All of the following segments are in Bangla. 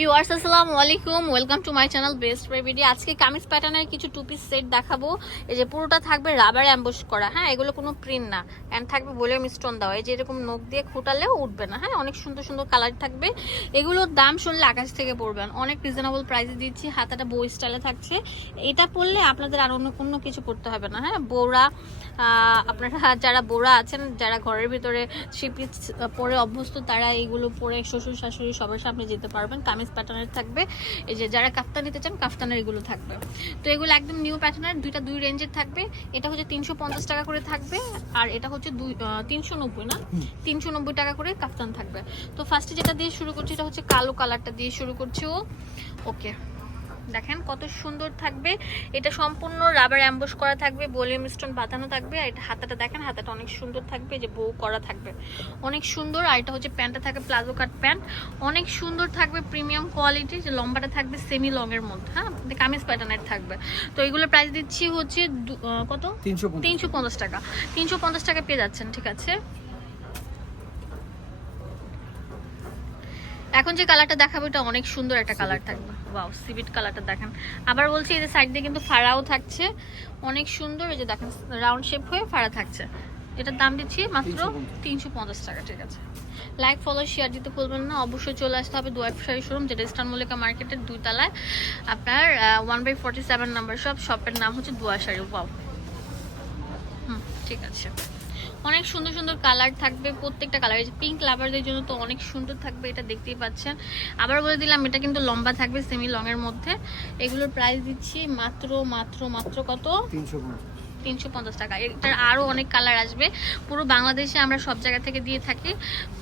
ভিউয়ার্স, আসসালামু আলাইকুম। Welcome to my channel best video আজকে কামিজ প্যাটার্নের কিছু টু পিস সেট দেখাবো। এই যে পুরোটা থাকবে রাবার অ্যাম্বুশ করা হ্যাঁ? এগুলো কোনো প্রিন্ট না। অ্যান্ড থাকবে ভলিউম স্টোন দেওয়া। এই যে এরকম নখ দিয়ে খুঁটালেও উঠবে না হ্যাঁ? অনেক সুন্দর সুন্দর কালার থাকবে। এগুলোর দাম শুনলে আকাশ থেকে পড়বেন অনেক রিজনেবল প্রাইসে দিচ্ছি। হাতাটা বই স্টাইলে থাকছে। এটা পরলে আপনাদের আর অন্য কোনো কিছু পড়তে হবে না হ্যাঁ? বোরা আপনারা যারা বোরা আছেন, যারা ঘরের ভিতরে থ্রি পরে অভ্যস্ত, তারা এইগুলো পরে শ্বশুর শাশুড়ি সবার সামনে যেতে পারবেন। কামিজ প্যাটার্নের থাকবে। এই যে যারা কাফতান নিতে চান কাফতানের এগুলো থাকবে। তো এগুলো একদম নিউ প্যাটার্নের দুইটা দুই রেঞ্জের থাকবে। এটা হচ্ছে তিনশো পঞ্চাশ টাকা করে থাকবে। আর এটা হচ্ছে দুই তিনশো নব্বই না? তিনশো নব্বই টাকা করে কাফতান থাকবে। তো ফার্স্টে যেটা দিয়ে শুরু করছি এটা হচ্ছে কালো কালারটা দিয়ে শুরু করছি ও। ওকে দেখেন কত সুন্দর থাকবে। এটা সম্পূর্ণ রাবার অ্যাম্বোস করা থাকবে ভলিউম স্টোন বাঁধানো থাকবে আর এটা হাতাটা দেখেন হাতাটা অনেক সুন্দর থাকবে যে বউ করা থাকবে। অনেক সুন্দর আর এটা হচ্ছে প্যান্টটা থাকবে প্লাজো কাট প্যান্ট অনেক সুন্দর থাকবে প্রিমিয়াম কোয়ালিটি যে লম্বাটা থাকবে সেমি লং এর মধ্যে হ্যাঁ? কামিজ প্যাটার্নের থাকবে। তো এগুলোর প্রাইস দিচ্ছি হচ্ছে কত? তিনশো তিনশো পঞ্চাশ টাকা। তিনশো পঞ্চাশ টাকা পেয়ে যাচ্ছেন ঠিক আছে? এখন যে কালারটা দেখাবো এটা অনেক সুন্দর একটা কালার থাকবে। ওয়াও সিভিট কালারটা দেখেন। আবার বলছি এই যে সাইড দিয়ে কিন্তু ফাড়াও থাকছে। অনেক সুন্দর এই যে দেখেন রাউন্ড শেপ হয়ে ফাড়া থাকছে। এটার দাম দিচ্ছি মাত্র 350 তিনশো টাকা ঠিক আছে। লাইক ফলো শেয়ার দিতে ভুলবেন না। অবশ্যই চলে আসতে হবে দোয়াই শাড়ি শোরুম যেটা ইস্টার্ন মল্লিকা মার্কেটের দুই তলায় আপনার one by forty seven number shop শপের নাম হচ্ছে দোয়া শাড়ি। ওয়াও হুম ঠিক আছে। অনেক সুন্দর সুন্দর কালার থাকবে, প্রত্যেকটা কালার পিঙ্ক লাভারদের জন্য তো অনেক সুন্দর থাকবে, এটা দেখতেই পাচ্ছেন। আবার বলে দিলাম, এটা কিন্তু লম্বা থাকবে সেমি লং এর মধ্যে। এগুলোর প্রাইস দিচ্ছি মাত্র মাত্র মাত্র কত? তিনশো তিনশো পঞ্চাশ টাকা। এটার আরও অনেক কালার আসবে। পুরো বাংলাদেশে আমরা সব জায়গা থেকে দিয়ে থাকি।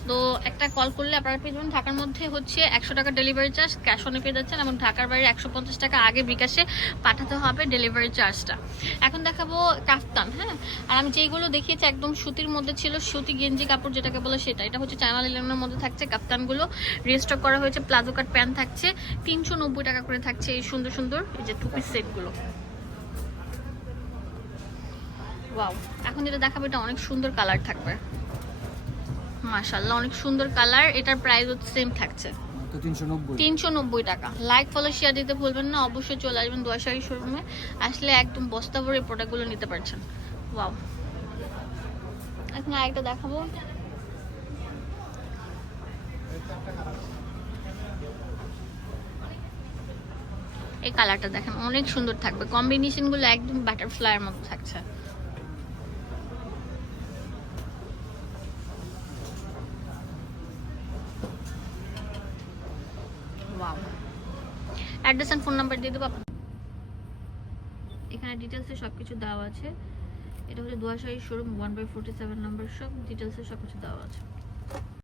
তো একটা কল করলে আপনারা পেয়ে যাবেন। ঢাকার মধ্যে হচ্ছে একশো টাকা ডেলিভারি চার্জ ক্যাশ অনে পেয়ে যাচ্ছেন এবং ঢাকার বাইরে একশো পঞ্চাশ টাকা আগে বিকাশে পাঠাতে হবে ডেলিভারি চার্জটা এখন দেখাবো কাফতান হ্যাঁ? আর আমি যেইগুলো দেখিয়েছি, একদম সুতির মধ্যে ছিল সুতি গেঞ্জি কাপড়, যেটাকে বলে সেটা। এটা হচ্ছে চ্যানেল ইলেভেনের মধ্যে থাকছে। কাফতানগুলো রিস্টক করা হয়েছে। প্লাজো কাট প্যান্ট থাকছে। তিনশো নব্বই টাকা করে থাকছে এই সুন্দর সুন্দর এই যে টু পিস সেটগুলো ওয়াও এখন যেটা দেখাবো এটা অনেক সুন্দর কালার থাকবে। মাশাল্লাহ অনেক সুন্দর কালার এটার প্রাইস হচ্ছে সেম থাকছে। তিনশো নব্বই। টাকা। লাইক ফলো শেয়ার দিতে ভুলবেন না অবশ্যই চলে আসবেন দোয়াশাড়ি শোরুমে আসলে একদম বস্তা ভরে প্রোডাক্টগুলো নিতে পারছেন। ওয়াও এখন আরেকটা দেখাবো। এই কালারটা দেখেন অনেক সুন্দর থাকবে। কম্বিনেশনগুলো একদম বাটারফ্লাইয়ের মতো থাকছে। অ্যাড্রেস অ্যান্ড ফোন নাম্বার দিয়ে দেবো আপনার এখানে ডিটেলসে সব কিছু দেওয়া আছে। এটা হচ্ছে Duashahi showroom one by forty seven number সব ডিটেলসে সব কিছু দেওয়া আছে।